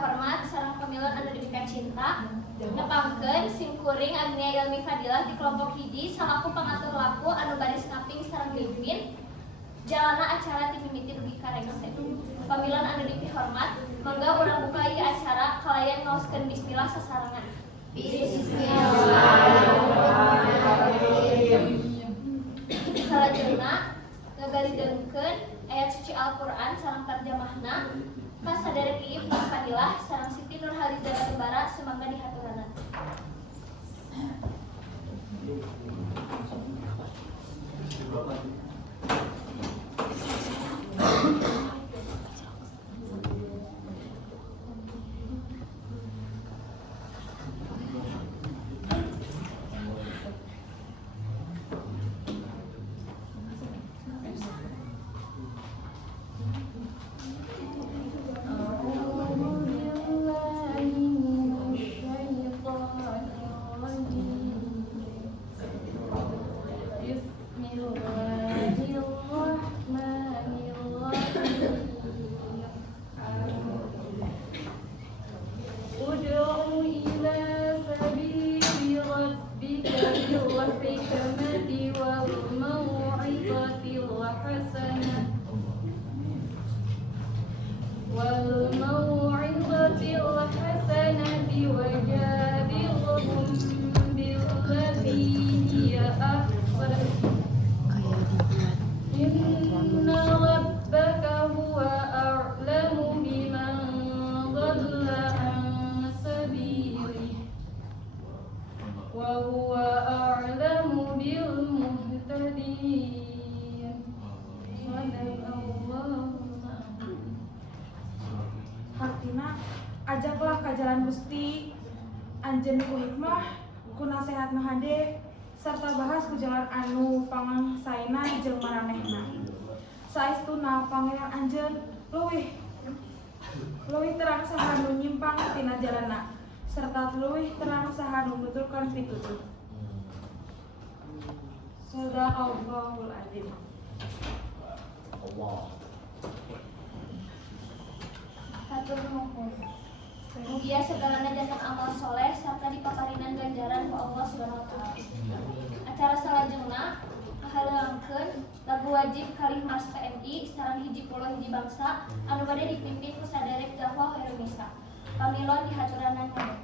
pihormat sareng pamilon anu dipika cinta nepangkeun simkuring agnia ilmi fadilah di kelompok hiji salaku pangatur laku anu baris ngaping sareng mimpin jalana acara ti mimiti dugi karengse. Pamilon anu dipihormat mangga urang buka ieu acara kalayan ngaoskeun bismillah sasarengan. Bismillahirrahmanirrahim. Salajengna ngagalideungkeun ayat suci Al-Qur'an sareng tarjamahna ka saderek Iif Nur Fadilah sareng Siti Nurhaliza Batubara sumangga dihaturanan. Hartina ajaklah ka jalan Gusti anjeun ku hikmah ku nasehat nu hade sarta bahas ku jalan anu pangangsaina jeung maranehna. Saestuna pangeran anjeun leuwih terang saha nu nyimpang tina jalanna sarta leuwih terang saha nu nuturkeun pitutur. Shadaqallahul adzim. Allah. Hatur nuhun. Mugia segalana jantan amal soleh serta dipaparinan ganjaran ku Allah Subhanahu wa taala. Acara salajengna kahalangkeun lagu wajib kalih Mas PMI sareng hiji pulo hiji bangsa anu bade dipimpin ku saderek Zahwa Khairunisa. Pamilon dihaturanan hade.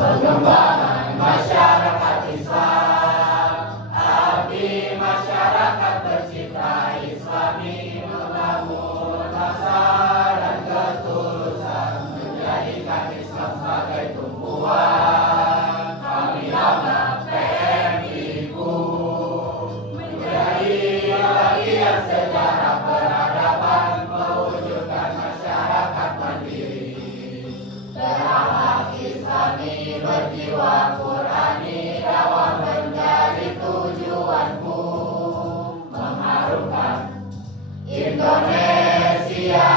Pengembangan masyarakat Islam, abdi masyarakat tercinta Islami, membangun rasa dan ketulusan, menjadikan Islam sebagai tumpuan. Kami nama PMI-ku menjadi bagian sejarah peradaban, mewujudkan masyarakat mandiri berakhlak Islami, berjiwa Qurani, dakwah menjadi tujuanku, mengharumkan Indonesia.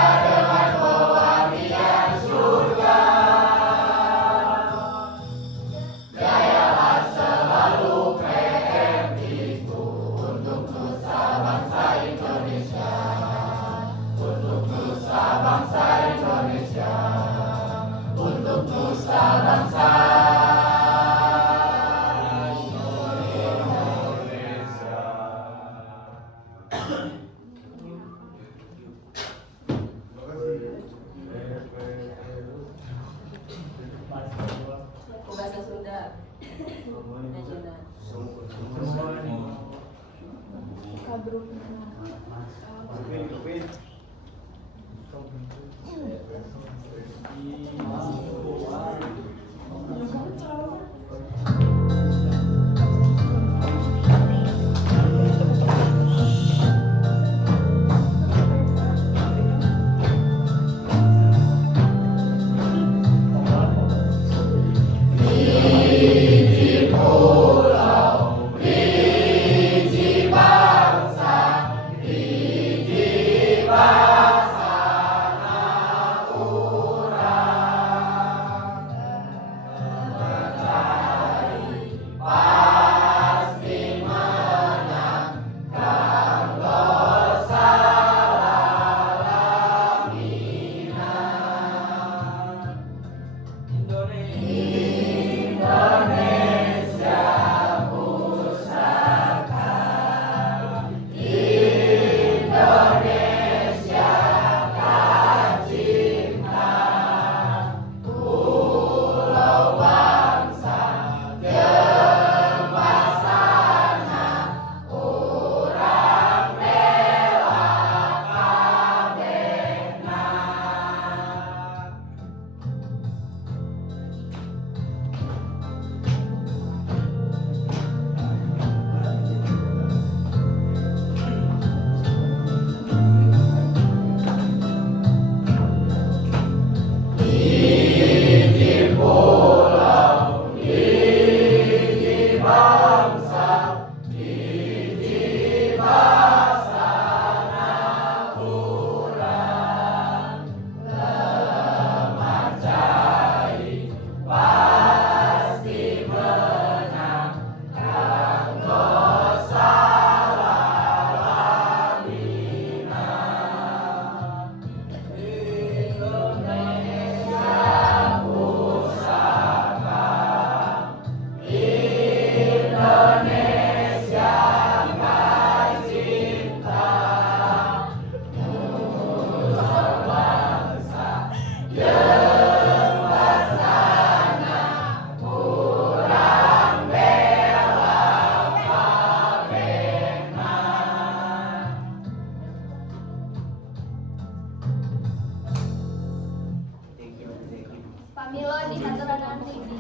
Pramila di haturan Ridi.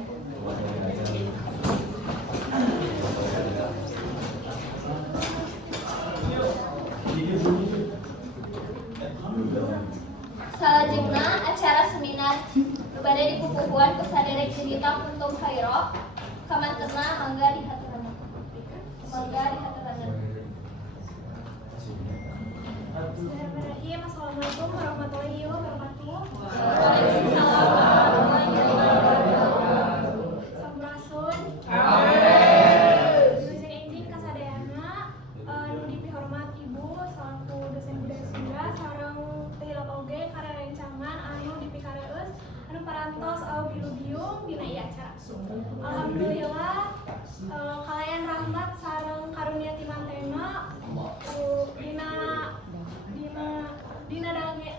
Salajengna acara seminar bade dipupuhuan ku saderek cerita kuntum khairo kamanterna mangga di haturan. Mangga di haturan. Bismillahirrahmanirrahim. Assalamualaikum warahmatullahi wabarakatuh. Waalaikumsalam warahmatullahi wabarakatuh. Sampurasun. Dosen Inding kasadayana nu dipihormat Ibu selaku dosen budaya Sunda sareng teh hilap oge karerencangan anu dipikareus anu parantos bilu-biung dina ieu acara. Alhamdulillah kalayan rahmat sareng karunia ti mantena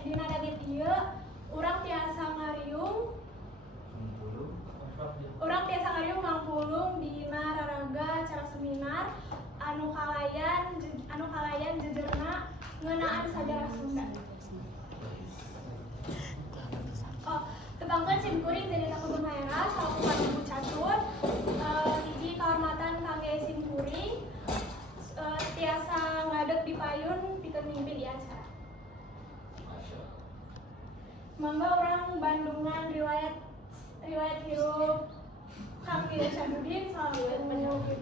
dina dangit ieu urang tiasa ngariung mangpulung dina raraga acara seminar anu kalayan jejerna ngeunaan sajarah Sunda. Tepangkeun sim kuring jadi Kudu Maera salaku Ibu Catur hiji kahormatan kangge sim kuring tiasa ngadeg di payun pikeun mimpin di acara. Mangga orang Bandungan riwayat hirup Kang Dida Syahudin salaku menyuguh.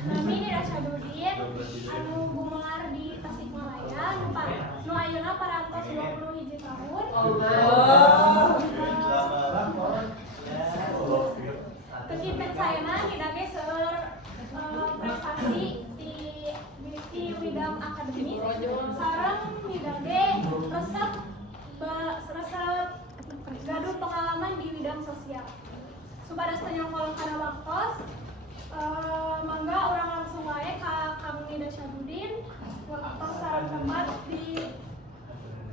Kami Dida Syahudin anu gumelar di Tasikmalaya nu ayeuna parantos 21 tahun. Kekipen sayana didage seueur prestasi di bidang akademis sareng didage resep gaduh pengalaman di bidang sosial. Supados tanyongkol kana waktos mangga orang langsung wae ka Kang Dida Syahudin waktos sareng tempat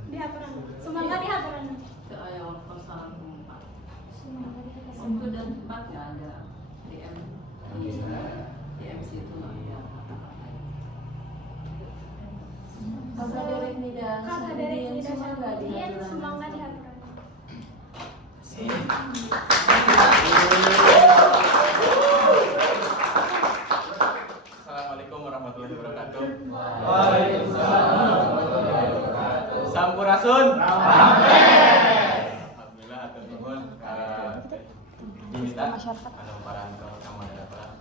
di haturan. Sumangga di haturan. Aya waktu salah tempat. Waktu dan tempat nggak ada di MC itu nggak ada. Kasaderek Dida Kasaderek Dida Sumangga di Syahudin haturan. sumangga di haturan. Assalamualaikum warahmatullahi wabarakatuh. Waalaikumsalam warahmatullahi wabarakatuh. Sampurasun. Alhamdulillah atur nuhun diminta anu parantos kamana Pak.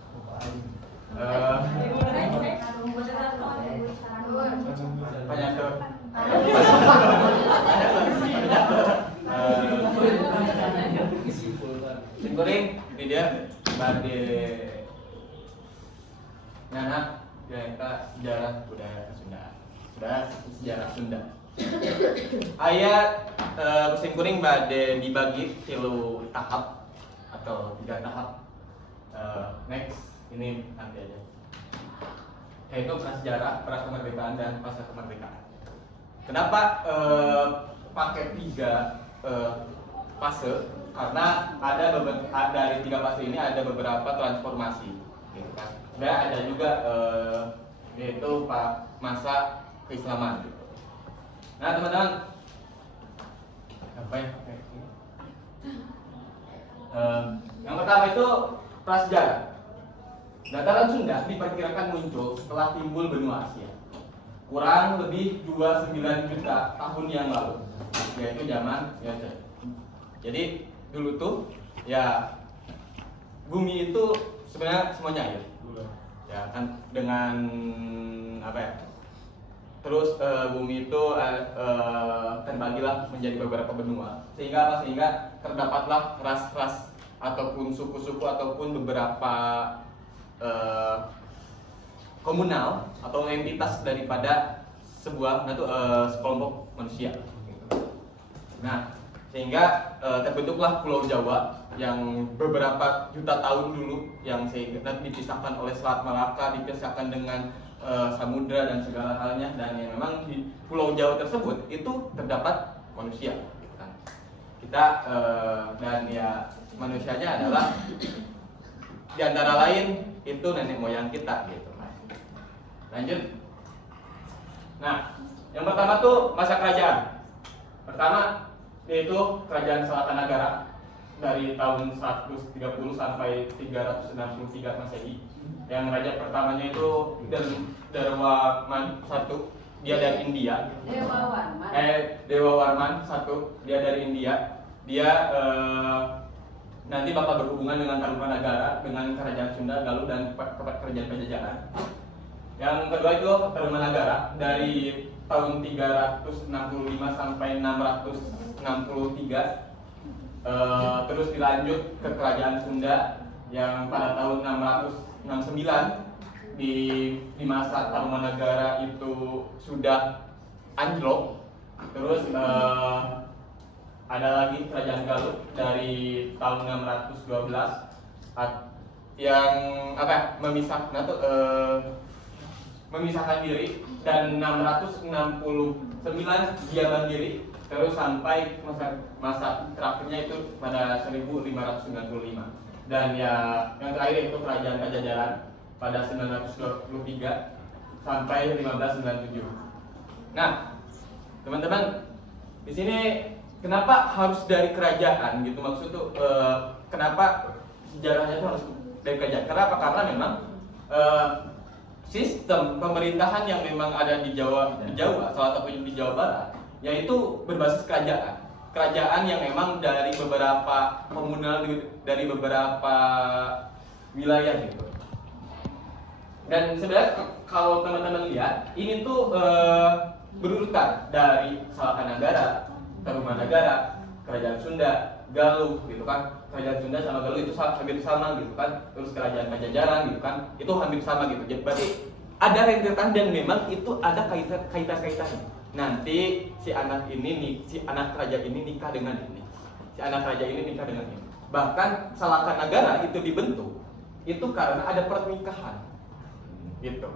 Panyatur. Simkuring ini dia bade nyanak ya sejarah budaya Sunda. Sejarah Sunda. Aya musim kuring bade dibagi tilu tahap atau 3 tahap. Next ini nanti aja. Yaitu prasejarah, prakemerdekaan dan pasca kemerdekaan. Kenapa pakai 3 fase? Karena ada dari 3 fase ini ada beberapa transformasi, gitu kan. Dan ada juga yaitu masa keislaman. Gitu. Nah teman-teman, apa ya? Yang pertama itu prasejarah. Dataran Sunda diperkirakan muncul setelah timbul benua Asia, kurang lebih 29 juta tahun yang lalu, yaitu zaman Yunani. Jadi dulu tuh ya bumi itu sebenarnya semuanya air, ya kan, dengan apa ya? Terus bumi itu terbagilah menjadi beberapa benua, sehingga terdapatlah ras-ras ataupun suku-suku ataupun beberapa komunal atau entitas daripada sekelompok manusia. Nah, sehingga terbentuklah Pulau Jawa yang beberapa juta tahun dulu, yang sehingga dipisahkan oleh Selat Malaka, dipisahkan dengan samudra dan segala halnya, dan yang memang di Pulau Jawa tersebut itu terdapat manusia. kita dan ya manusianya adalah di antara lain itu nenek moyang kita gitu. Lanjut. Nah, yang pertama tuh masa kerajaan. Pertama yaitu kerajaan Salakanagara dari tahun 130 sampai 363 Masehi. Yang raja pertamanya itu Dewawarman I, dia dari India. Dewa Warman I, dia dari India. Dia nanti bakal berhubungan dengan Tarumanagara, dengan kerajaan Sunda, Galuh dan kerajaan Pajajaran. Yang kedua itu Tarumanagara dari tahun 365 sampai 663. Terus dilanjut ke kerajaan Sunda yang pada tahun 669 di masa Tarumanagara itu sudah anjlok. Terus ada lagi kerajaan Galuh dari tahun 612 yang memisahkan diri, dan 669 dia mandiri, terus sampai masa terakhirnya itu pada 1595. Dan ya yang terakhir itu kerajaan Pajajaran pada 923 sampai 1597. Nah, teman-teman, di sini kenapa harus dari kerajaan gitu, maksud tuh kenapa sejarahnya itu harus dari kerajaan? Kenapa? Karena memang sistem pemerintahan yang memang ada di Jawa, salah satunya di Jawa Barat, yaitu berbasis kerajaan yang memang dari beberapa komunal, dari beberapa wilayah gitu. Dan sebenarnya kalau teman-teman lihat, ini tuh berurutan dari Salakanagara, Tarumanagara, kerajaan Sunda, Galuh gitu kan. Kerajaan Sunda sama Galuh itu hampir sama gitu kan. Terus kerajaan Pajajaran gitu kan, itu hampir sama gitu. Jadi berarti ada rentetan dan memang itu ada kaitan-kaitannya. Nanti si anak kerajaan ini nikah dengan ini. Si anak kerajaan ini nikah dengan ini. Bahkan Salakanagara itu dibentuk itu karena ada pernikahan. Gitu.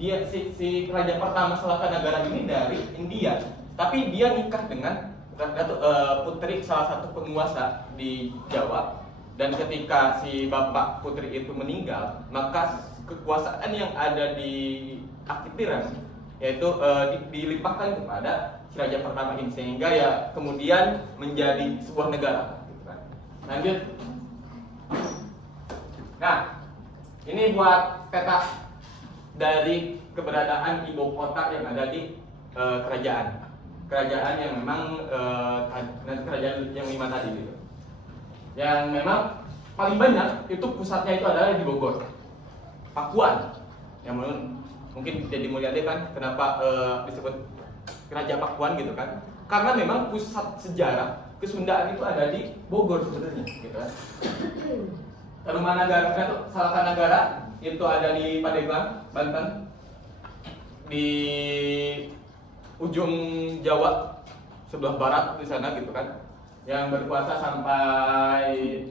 Dia si raja pertama Salakanagara ini dari India, tapi dia nikah dengan putri salah satu penguasa di Jawa, dan ketika si bapak putri itu meninggal, maka kekuasaan yang ada di Akitiran yaitu dilimpahkan kepada si raja pertama ini, sehingga ya kemudian menjadi sebuah negara. Lanjut. Nah, ini buat peta dari keberadaan ibu kota yang ada di kerajaan yang memang kerajaan yang 5 tadi gitu. Yang memang paling banyak itu pusatnya itu adalah di Bogor, Pakuan. Yang mungkin jadi Mulyade kan kenapa disebut Kerajaan Pakuan gitu kan? Karena memang pusat sejarah kesundaan itu ada di Bogor sebenarnya gitu kan. Tarumanagara itu Salakanagara itu ada di Pandeglang, Banten, di ujung Jawa sebelah barat di sana gitu kan, yang berkuasa sampai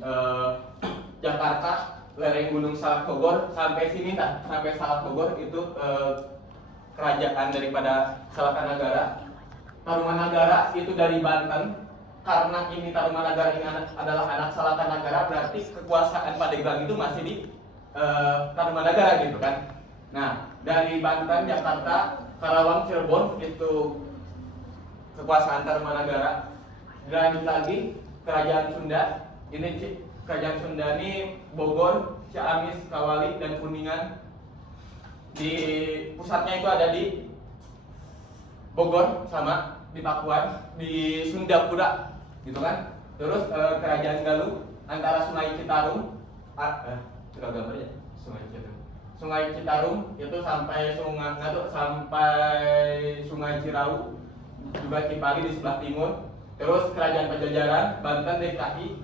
Jakarta, lereng Gunung Salak Bogor sampai sini sampai Salak Bogor itu kerajaan daripada Salakanagara. Tarumanagara itu dari Banten. Karena ini Tarumanagara ini adalah anak Salakanagara, berarti kekuasaan Pandeglang itu masih di Tarumanagara gitu kan. Nah, dari Banten, Jakarta, Karawang, Cirebon itu kekuasaan Tarumanagara. Lanjut lagi kerajaan Sunda. Ini kerajaan Sunda ini Bogor, Ciamis, Kawali dan Kuningan. Di pusatnya itu ada di Bogor sama di Pakuan, di Sunda pura gitu kan. Terus kerajaan Galuh antara Sungai Citarum, gambarnya Sungai Citarum itu sampai Sungai Cirau, juga Cipali di sebelah timur. Terus kerajaan Pajajaran, Banten, DKI,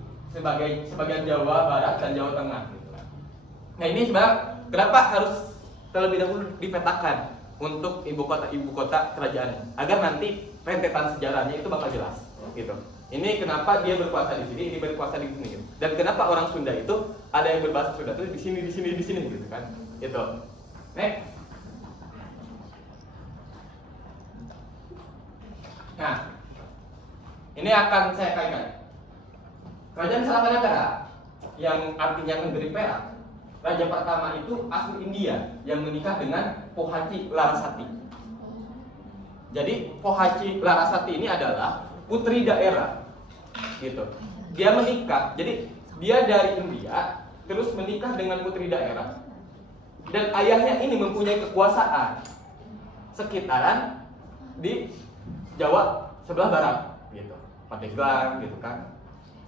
sebagian Jawa Barat dan Jawa Tengah gitu kan. Nah, ini sebenarnya kenapa harus terlebih dahulu dipetakan untuk ibu kota kerajaan, agar nanti rentetan sejarahnya itu bakal jelas gitu. Ini kenapa dia berkuasa di sini, ini berkuasa di sini gitu. Dan kenapa orang Sunda itu ada yang berbahasa Sunda itu di sini gitu kan. Itu. Next. Nah, ini akan saya kaitkan. Kerajaan Salamanagara yang artinya negeri perak, raja pertama itu asli India yang menikah dengan Pohaci Larasati. Jadi Pohaci Larasati ini adalah putri daerah, gitu. Dia menikah, jadi dia dari India terus menikah dengan putri daerah. Dan ayahnya ini mempunyai kekuasaan sekitaran di Jawa sebelah barat, gitu, Pandeglang, gitu kan.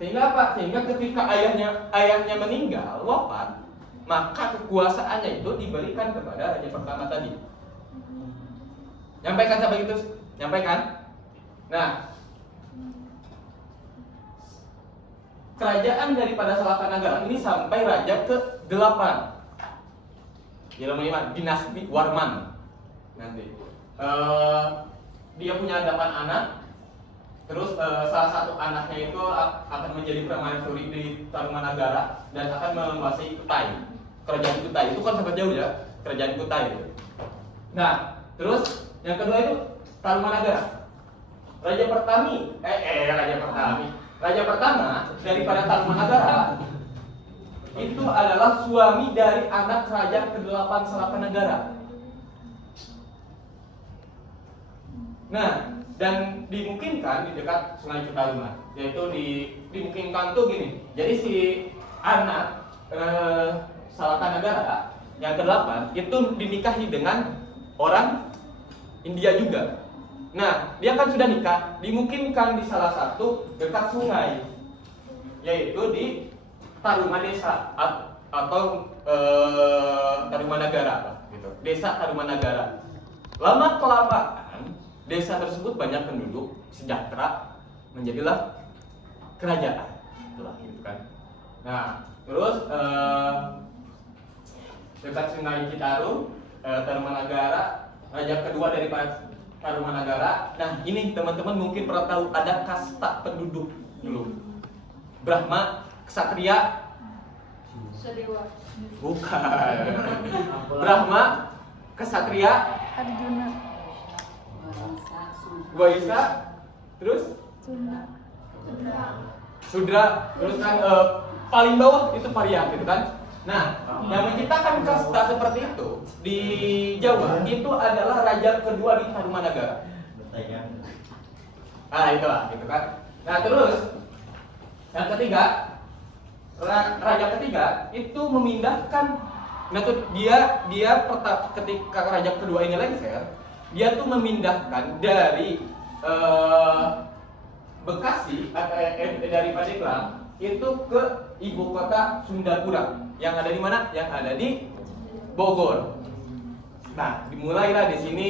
Sehingga apa? Sehingga ketika ayahnya meninggal, wafat, maka kekuasaannya itu diberikan kepada raja pertama tadi. Nyampaikan sampai itu, nyampaikan. Nah, kerajaan daripada Salamanagara ini sampai raja ke-8. Yang namanya dinasti Warman. Nanti dia punya 8 anak. Terus salah satu anaknya itu akan menjadi permaisuri di Tarumanagara dan akan menguasai Kutai. Kerajaan Kutai itu kan sangat jauh ya, kerajaan Kutai itu. Nah, terus yang kedua itu Tarumanagara. Raja pertama daripada Tarumanagara itu adalah suami dari anak raja ke-8 Salamanagara. Nah, dan dimungkinkan di dekat Sungai Citarum, yaitu dimungkinkan tuh gini. Jadi si anak Salamanagara yang ke-8 itu dinikahi dengan orang India juga. Nah, dia kan sudah nikah, dimungkinkan di salah satu dekat sungai, yaitu di Tarumadesa atau Tarumanagara, gitu. Desa Tarumanagara. Lama kelamaan desa tersebut banyak penduduk, sejahtera, menjadilah kerajaan, itulah, gitu kan. Nah, terus dekat Sungai Citarum, Tarumanagara, raja kedua dari Tarumanagara. Nah, ini teman-teman mungkin pernah tahu ada kasta penduduk dulu. Brahma, Ksatria, Sedewa. bukan. Brahma, Ksatria, Arjuna, Waisa, terus Sunda, Sudra, terus kan paling bawah itu Parian, gitu kan. Nah, yang menciptakan kasta seperti itu di Jawa itu adalah raja kedua di Tarumanagara. Nah, itulah, gitu kan. Nah, terus yang ketiga, raja ketiga itu memindahkan. Nah, tuh dia ketika raja kedua ini lengser, dia tuh memindahkan dari Bekasi dari Pandeglang itu ke ibu kota Sundapura yang ada di mana? Yang ada di Bogor. Nah, dimulailah di sini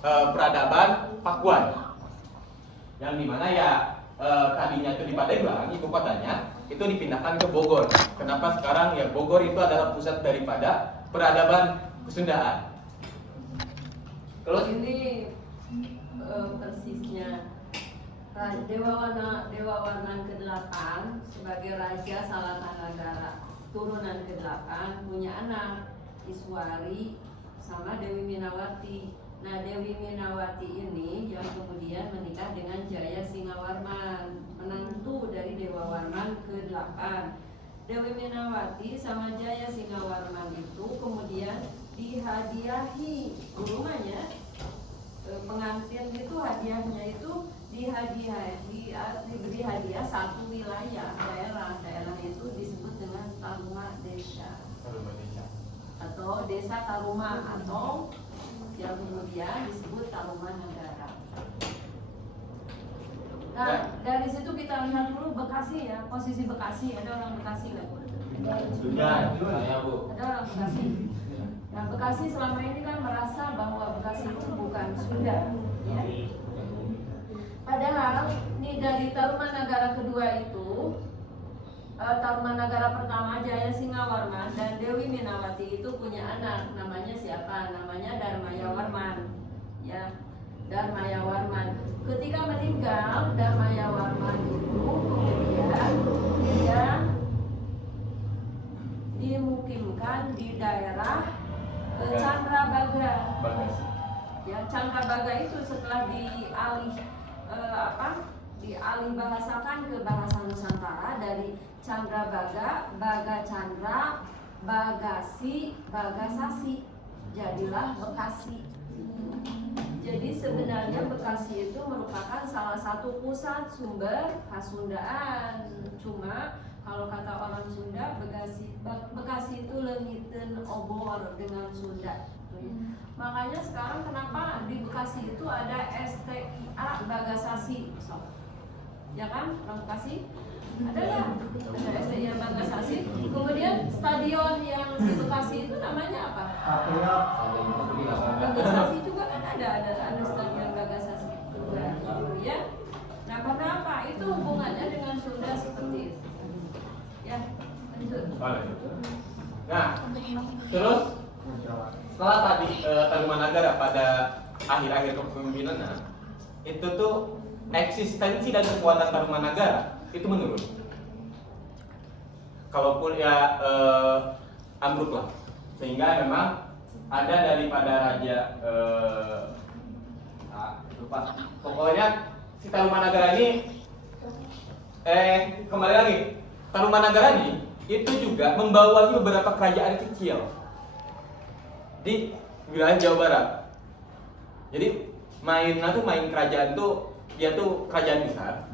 peradaban Pakuan, yang dimana ya tadinya itu di Pandeglang, ibu kotanya itu dipindahkan ke Bogor. Kenapa sekarang ya Bogor itu adalah pusat daripada peradaban Kesundaan. Kalau ini persisnya Dewa Warman ke-8 sebagai Raja Salamanagara turunan ke-8 punya anak Iswari sama Dewi Minawati. Nah, Dewi Minawati ini yang kemudian menikah dengan Jaya Singawarman, menantu dari Dewa Warman ke-8. Dewi Minawati sama Jaya Singawarman itu kemudian dihadiahi rumahnya, pengantin itu hadiahnya itu diberi hadiah satu wilayah daerah itu disebut dengan Taruma Desa atau Desa Taruma atau yang kemudian disebut Tarumanagara. Nah, dari situ kita lihat dulu Bekasi ya, posisi Bekasi. Ada orang Bekasi nggak? Sudah, ya Bu. Ada orang Bekasi. Nah, Bekasi selama ini kan merasa bahwa Bekasi itu bukan Sunda, ya. Padahal nih dari Tarumanagara kedua itu, Tarumanagara pertama Jaya Singawarman dan Dewi Minawati itu punya anak, namanya siapa? Namanya Darmaya Warman, ya. Darmaya Warman. Ketika meninggal Darmaya Warman itu kemudian dia dimukimkan di daerah Candrabaga. Ya, Candrabaga itu setelah dialih dialih bahasakan ke bahasa Nusantara dari Candrabaga, Baga Candra, Bagasi, Bagasasi, jadilah Bekasi. Jadi sebenarnya Bekasi itu merupakan salah satu pusat sumber Kasundaan. Cuma kalau kata orang Sunda, Bekasi itu leungiteun obor dengan Sunda. Makanya sekarang kenapa di Bekasi itu ada STIA Bagasasi, ya kan? Orang Bekasi ada ya, ada STIA Bagasasi. Kemudian stadion yang di Bekasi itu namanya apa? Bagasasi juga kan ada stadion Bagasasi juga, gitu ya. Nah, kenapa? Itu hubungannya dengan Sunda seperti itu. Ya, lanjut. Nah, terus setelah tadi Tarumanagara pada akhir-akhir kepemimpinannya, itu tuh eksistensi dan kekuatan Tarumanagara itu menurun. Kalaupun ya ambruk lah, sehingga memang ada daripada raja lupa. Pokoknya si Tarumanagara ini kembali lagi. Tarumanagara ini itu juga membawahi beberapa kerajaan kecil di wilayah Jawa Barat. Jadi main kerajaan tuh dia tuh kerajaan besar.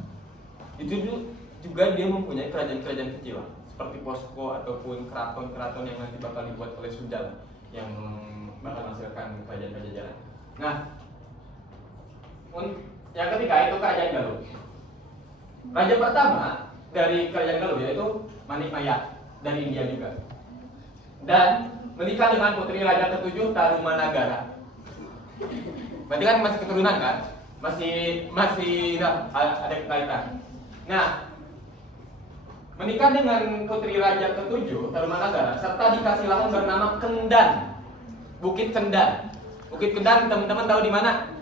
Itu juga dia mempunyai kerajaan-kerajaan kecil seperti posko ataupun keraton-keraton yang nanti bakal dibuat oleh Sunda yang bakal menghasilkan kerajaan Pajajaran. Nah, yang ketiga itu kerajaan Galuh. Raja pertama dari kerajaan Galuh yaitu Manikmaya dari India juga, dan menikah dengan putri raja ke-7 Tarumanagara. Berarti kan masih keturunan kan? Masih ada kekaitan. Nah, menikah dengan putri raja ke-7 Tarumanagara serta dikasih lahan bernama Kendan, Bukit Kendan. Bukit Kendan teman-teman tahu di mana?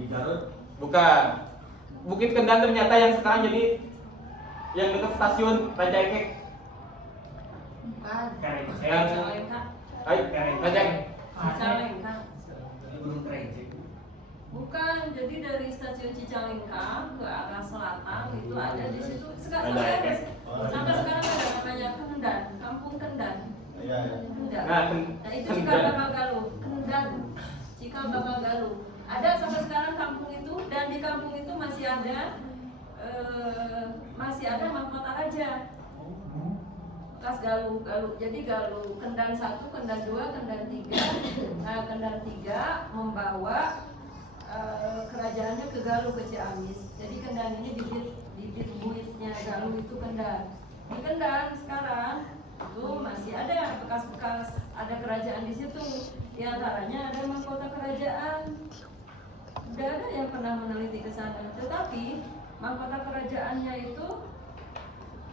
Di Garut. Bukan. Bukit Kendan ternyata yang sekarang jadi yang dekat stasiun Raja Ekek. Bukan. Yang Cicalengka. Raja Ekek. Cicalengka. Ini Gunung Kerinci. Bukan, jadi dari stasiun Cicalengka ke arah selatan itu ada di situ. Sekarang Ada sampai Ekek. sampai sekarang ada namanya Kendan, Kampung Kendan. Iya, iya. Kendan. Nah, Nah, itu Cikal Bakal Galuh, Kendan, Cikal Bakal Galuh. Ada sampai sekarang kampung itu, dan di kampung itu masih ada mahkota raja. Bekas Galuh. Jadi Galuh Kendan 1, Kendan 2, Kendan 3. Nah, Kendan 3 membawa kerajaannya ke Galuh, ke Ciamis. Jadi Kendan ini bibit buitnya Galuh itu Kendan. Di Kendan sekarang itu masih ada bekas-bekas ada kerajaan di situ. Di antaranya ada mahkota kerajaan. Tidak ada yang pernah meneliti ke sana. Tetapi mahkota kerajaannya itu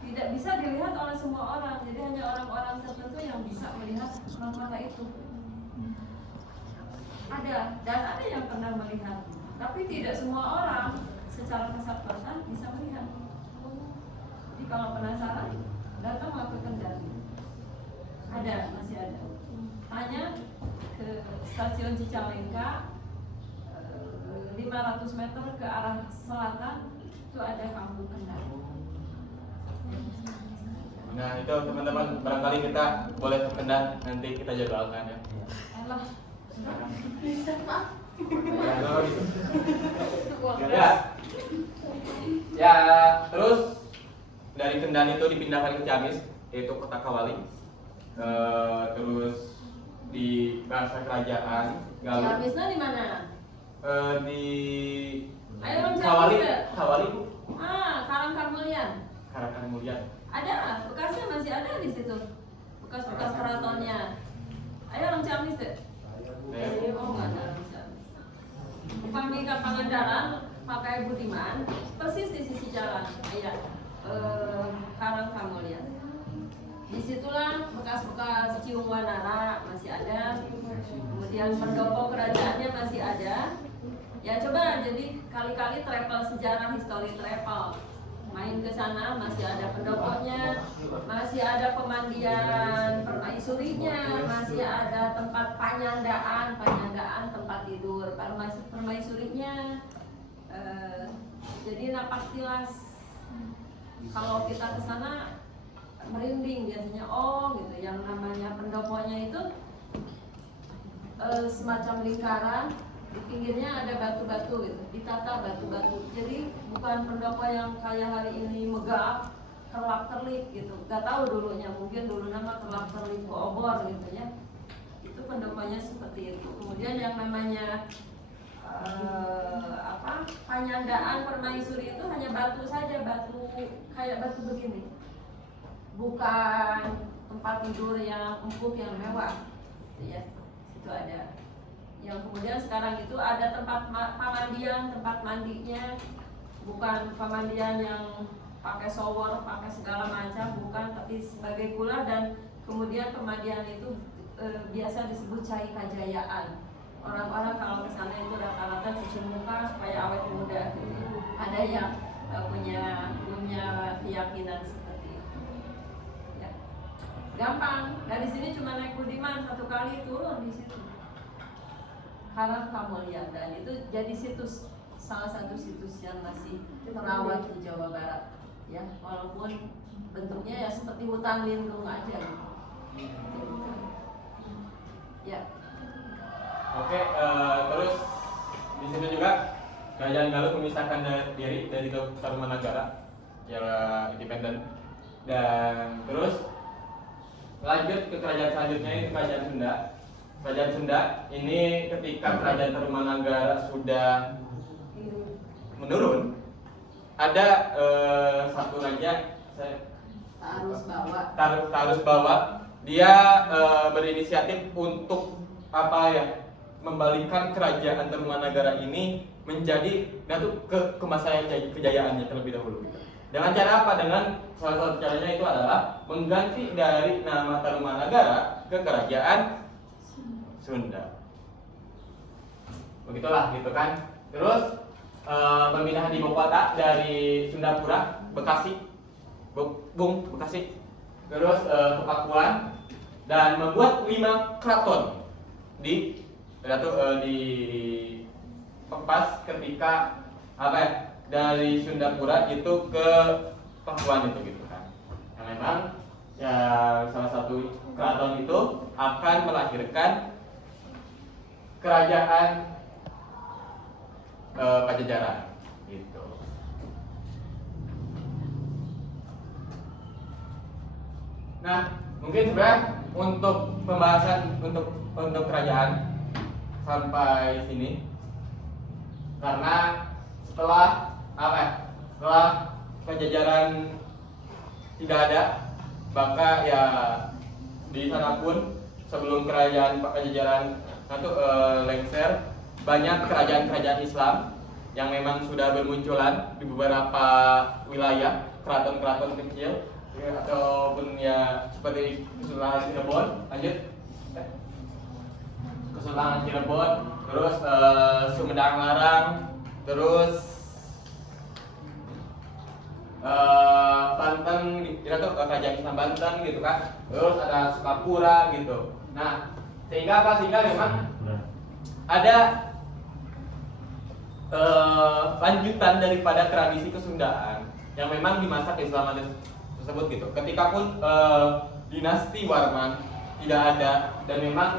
tidak bisa dilihat oleh semua orang. Jadi hanya orang-orang tertentu yang bisa melihat mahkota itu. Ada, dan ada yang pernah melihat. Tapi tidak semua orang secara kasat-mata bisa melihat. Jadi kalau penasaran, datanglah ke Kendal. Ada, masih ada. Hanya ke stasiun Cicalengka 500 meter ke arah selatan itu ada kampung Kendal. Nah, itu teman-teman barangkali kita boleh ke Kendal, nanti kita jadwalkan ya. Alah, Bisa Pak. Ya, terus dari Kendal itu dipindahkan ke Ciamis, yaitu kota Kawali. Terus di bahasa kerajaan Galuh. Ciamisnya di mana? Di Ayo Om Kawali, Ciamis, ya? Kawali, Karangkarmulian. Karangkarmulian. Ada, bekasnya masih ada di situ. Bekas-bekas keratonnya. Ayo Om Ciamis deh. Oh, enggak ada Om Ciamis. Kami ke Pangandaran pakai Budiman, persis di sisi jalan. Iya. Karangkarmulian. Disitulah bekas-bekas Ciung Wanara masih ada, kemudian pendopo kerajaannya masih ada. Ya coba jadi kali-kali travel sejarah, history travel, main ke sana masih ada pendoponya, masih ada pemandian permaisurinya, masih ada tempat panyandaan tempat tidur permaisurinya, Jadi napak tilas. Kalau kita ke sana merinding biasanya, oh gitu. Yang namanya pendoponya itu semacam lingkaran, di pinggirnya ada batu-batu gitu, ditata batu-batu. Jadi bukan pendopo yang kayak hari ini megah, kerlap-kerlip gitu. Gak tahu dulunya, mungkin dulu nama kerlap-kerlip obor gitu ya. Itu pendoponya seperti itu. Kemudian yang namanya panyandaan permaisuri itu hanya batu saja, batu kayak batu begini, bukan tempat tidur yang empuk yang mewah gitu ya. Itu ada yang kemudian sekarang itu ada tempat pemandian, tempat mandinya bukan pemandian yang pakai shower, pakai segala macam, bukan, tapi sebagai kula. Dan kemudian pemandian itu biasa disebut cai kajayaan. Orang-orang kalau ke sana itu rata-rata cuci muka supaya awet muda gitu. Ada yang punya keyakinan seperti itu. Ya. Gampang. Dari sini cuma naik Budiman 1 kali, turun di situ. Harap kamu lihat, dan itu jadi situs, salah satu situs yang masih terawat di Jawa Barat. Ya, walaupun bentuknya ya seperti hutan lindung aja gitu. Ya. Oke, terus di situ juga Kerajaan Galuh memisahkan diri dari Tarumanagara yang independen. Dan terus lanjut ke kerajaan selanjutnya, ini Kerajaan Sunda. Kerajaan Sunda ini ketika Kerajaan Tarumanagara sudah menurun, ada satu raja Tarus Bawa. Dia berinisiatif untuk membalikan kerajaan Tarumanagara ini menjadi kemasan kejayaannya terlebih dahulu. Dengan cara apa? Dengan salah satu caranya itu adalah mengganti dari nama Tarumanagara ke Kerajaan Sunda. Begitulah gitu kan. Terus pemindahan ibu kota dari Sundapura, Bekasi, Bekasi, terus ke Pakuan, dan membuat 5 keraton di Pepas ketika dari Sundapura itu ke Pakuan itu gitu kan. Yang memang ya salah satu keraton itu akan melahirkan kerajaan Pajajaran gitu. Nah, mungkin sebenarnya untuk pembahasan untuk kerajaan sampai sini, karena setelah Pajajaran tidak ada, maka ya di sana pun sebelum kerajaan Pajajaran itu lengser, banyak kerajaan-kerajaan Islam yang memang sudah bermunculan di beberapa wilayah, keraton-keraton kecil ya, ataupun ya seperti Kesultanan Cirebon, Kesultanan Cirebon, terus Sumedang Larang, terus Banten, itu kerajaan Islam Banten gitu kan, terus ada Sukapura gitu. Nah, sehingga memang ada lanjutan daripada tradisi Kesundaan yang memang di masa keislaman tersebut gitu. Ketika pun dinasti Warman tidak ada, dan memang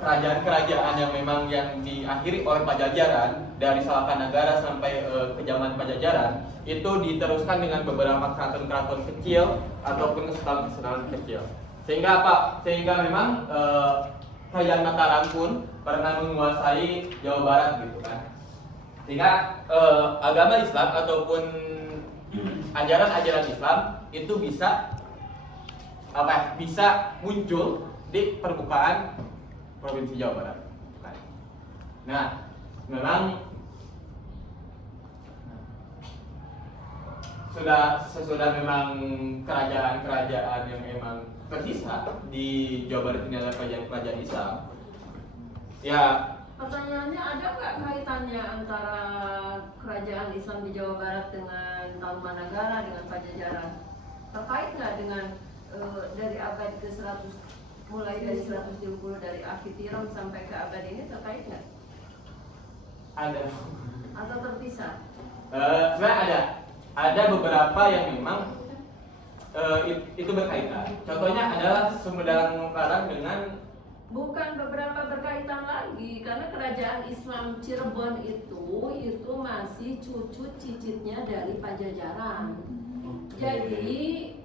kerajaan-kerajaan yang memang yang diakhiri oleh Pajajaran dari Salkanagara sampai ke zaman Pajajaran itu diteruskan dengan beberapa keraton-keraton kecil ataupun kesultanan kecil. Sehingga memang Kerajaan Mataram pun pernah menguasai Jawa Barat gitu kan. Sehingga agama Islam ataupun ajaran-ajaran Islam itu bisa muncul di permukaan provinsi Jawa Barat. Nah, memang sesudah memang kerajaan-kerajaan yang memang tersisa di Jawa Barat ini adalah kerajaan-kerajaan Islam. Ya, pertanyaannya, ada nggak kaitannya antara kerajaan Islam di Jawa Barat dengan Tarumanagara, dengan Pajajaran? Terkait nggak dengan dari abad ke-100, mulai dari 170 dari Akhitiram sampai ke abad ini, terkait nggak? ada. atau terpisah? Sebenarnya ada beberapa yang memang itu berkaitan. Contohnya adalah Sumedang Larang dengan Bukan beberapa berkaitan lagi, karena kerajaan Islam Cirebon itu masih cucu cicitnya dari Pajajaran. Jadi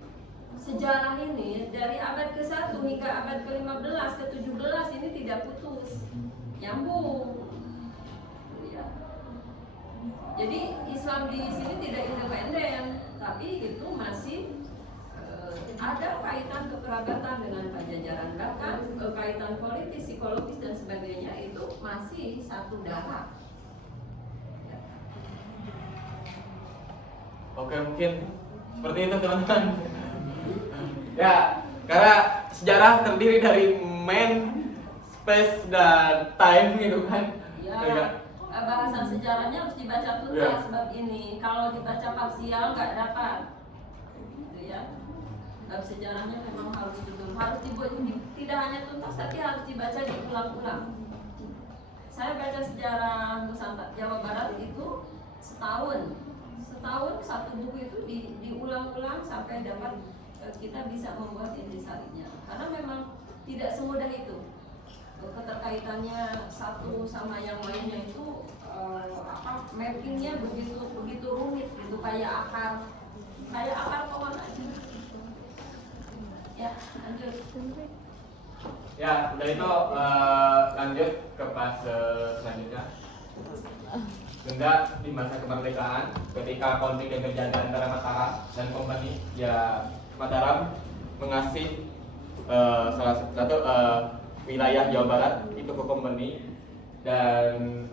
sejarah ini dari abad ke-1 hingga abad ke-15 ke-17 ini tidak putus, nyambung. Ya. Jadi Islam di sini tidak independen, tapi itu masih ada kaitan kekerabatan dengan Pajajaran, bahkan kaitan politis, psikologis dan sebagainya itu masih satu darah. Oke, mungkin seperti itu teman-teman. Ya, karena sejarah terdiri dari man, space dan time gitu kan. Ya, bahasan sejarahnya harus dibaca tuntas sebab ini. Kalau dibaca parsial nggak dapat, gitu ya. Bab sejarahnya memang harus betul, harus dibuat tidak hanya tuntas tapi harus dibaca diulang-ulang. Saya baca sejarah Nusantara Jawa Barat itu setahun satu buku itu diulang-ulang sampai dapat kita bisa membuat intisarinya. Karena memang tidak semudah itu. Keterkaitannya satu sama yang lainnya itu mappingnya begitu rumit gitu, kayak akar pohon aja. Ya, lanjut. Ya, udah itu lanjut ke fase selanjutnya. Sunda di masa kemerdekaan, ketika konflik yang terjadi antara Mataram dan Kompani, ya Mataram mengasih salah satu wilayah Jawa Barat itu ke Kompani dan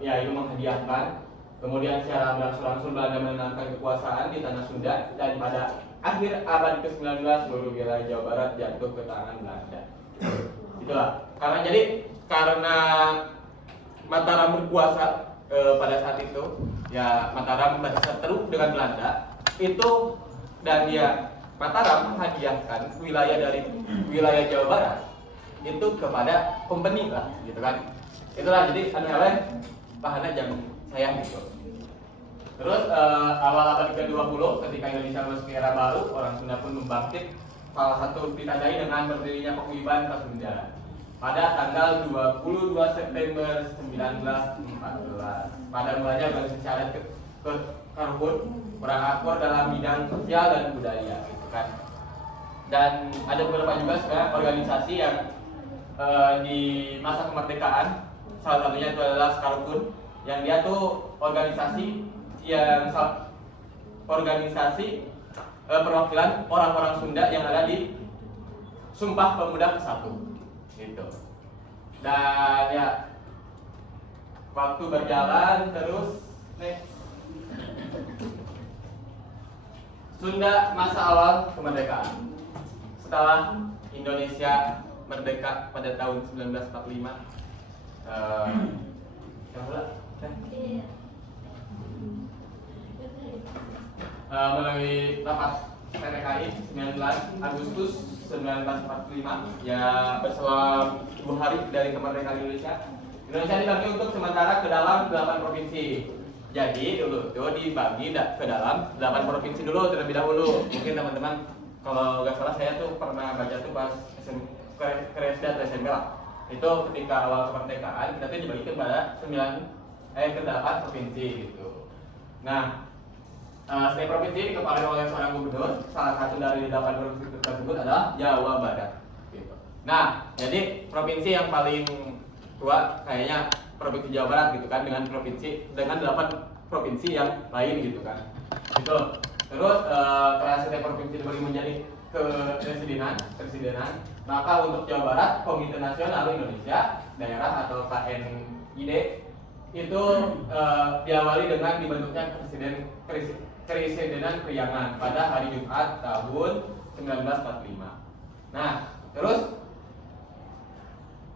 ya itu menghadiahkan. Kemudian secara berangsur-angsur Belanda menenangkan kekuasaan di tanah Sunda dan pada akhir abad ke-19 seluruh wilayah Jawa Barat jatuh ke tangan Belanda. Itulah karena Mataram berkuasa pada saat itu, ya Mataram berseteru dengan Belanda itu, dan ya Mataram menghadiahkan wilayah Jawa Barat itu kepada company lah, gitu kan. Itulah jadi aneh-aneh bahannya jam saya gitu. Terus awal abad ke-20 ketika Indonesia memasuki era baru, orang Sunda pun membangkit. Salah satu ditandai dengan berdirinya Paguyuban Sunda pada tanggal 22 September 1914. Pada mulanya organisasi adat ke Karbon, orang akor dalam bidang sosial dan budaya, gitu kan. Dan ada beberapa juga sebenarnya organisasi yang di masa kemerdekaan, salah satunya itu adalah Skarkun, yang dia tuh organisasi perwakilan orang-orang Sunda yang ada di Sumpah Pemuda ke-1 gitu. Dan ya waktu berjalan terus Sunda masa awal kemerdekaan. Setelah Indonesia merdeka pada tahun 1945, melalui rapat PPKI 19 Agustus 1945, ya berselang 2 hari dari kemerdekaan Indonesia dibagi untuk sementara ke dalam 8 provinsi. Jadi dulu itu dibagi ke dalam 8 provinsi dulu terlebih dahulu. Mungkin teman-teman kalau nggak salah saya tuh pernah baca tuh pas SD atau SMP lah. Itu ketika awal kemerdekaan kita tuh dibagi kepada 8 provinsi gitu. Nah, setiap provinsi dikepalai oleh seorang gubernur. Salah satu dari 8 provinsi tersebut adalah Jawa Barat. Gitu. Nah, jadi provinsi yang paling tua kayaknya provinsi Jawa Barat gitu kan, dengan 8 provinsi yang lain gitu kan. Gitu. Terus karena setiap provinsi dibagi menjadi kepresidenan, maka untuk Jawa Barat Komite Nasional Indonesia Daerah atau KNID itu diawali dengan dibentuknya Kepresidenan Priangan pada hari Jumat tahun 1945. Nah, terus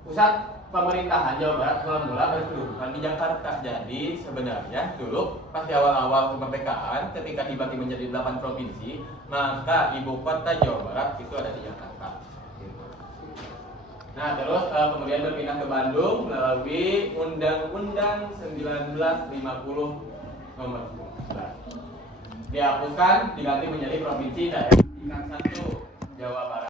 pusat pemerintahan Jawa Barat mula-mula berkedudukan di Jakarta. Jadi sebenarnya dulu pas di awal-awal kemerdekaan ketika dibagi menjadi 8 provinsi, maka ibu kota Jawa Barat itu ada di Jakarta. Gitu. Nah, terus kemudian berpindah ke Bandung melalui Undang-Undang 1950 nomor 19. Dihapuskan, diganti menjadi Provinsi Daerah Tingkat 1 Jawa Barat.